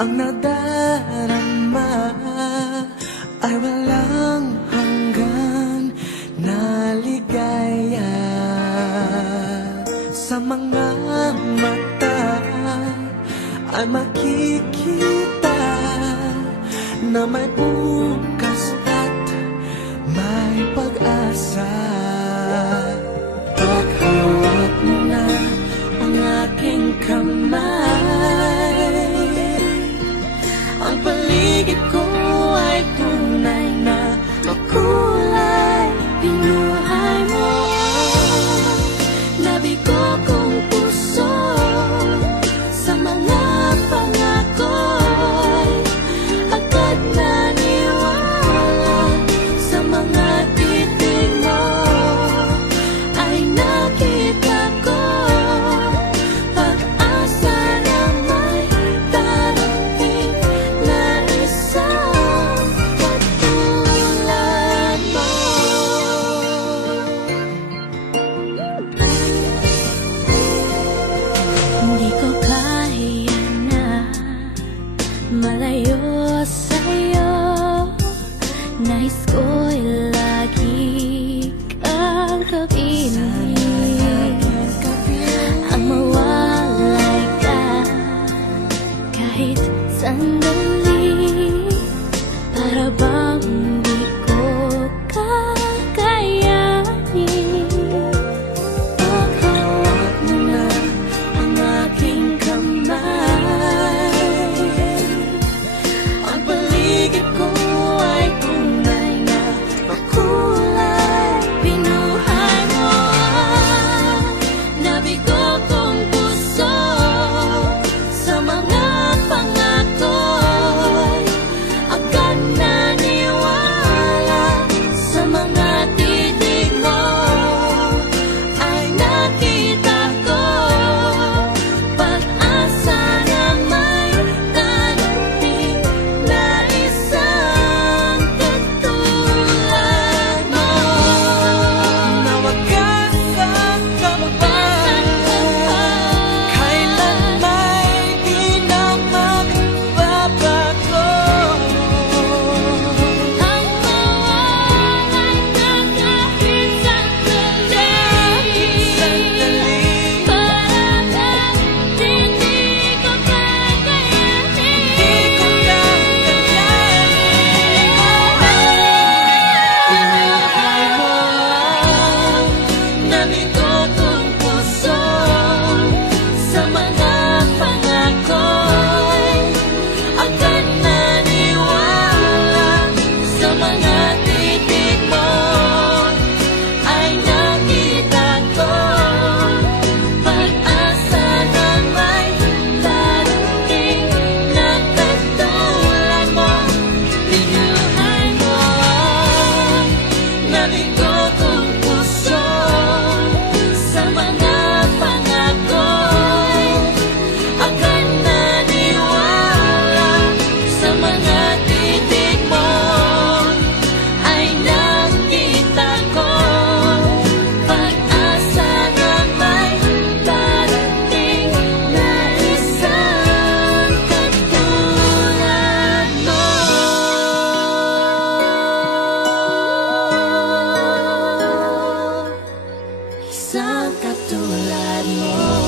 Ang nadarama ay walang hanggan na ligaya. Sa mga mata ay makikita na may bukas at may pag-asa. Paghawak mo na ang aking kamay, ang paligid ko ay tunay na makulay. Binuhay mo ang nabigo kong puso, sa mga pangako'y agad naniwala. Sa mga titig mo ay nakita ko pag-asa na may darating na isang katulad mo. Hindi ko kaya na malayo sa'yo, nais ko'y lagi kang kapiling. Ang mawalay ka kahit sandali, para bang di ko kakayanin. Paghawak mo na ang aking kamay, ang paligid ko ay tunay na makulay. Binuhay mo ang nabigo kong puso, sa mga pangako'y agad naniwala. Sa mga titig mo ay nakita ko pag-asa na may darating na isang katulad mo. Na wagas ang kapal, kailan may di na magbabago. Ang mawalay ka kahit sandali, para bang hindi ko kakayanin. Binuhay mo ang nabigo kong puso, sa mga pangako'y agad naniwala. Sa mga titig mo ay nakita ko pag-asa na may darating na katulad mo. Binuhay mo ang nabigo kong puso, sa mga pangako'y agad naniwala. Sa mga titig mo ay nakita ko pag-asa na may darating na isang katulad mo. Isang katulad mo.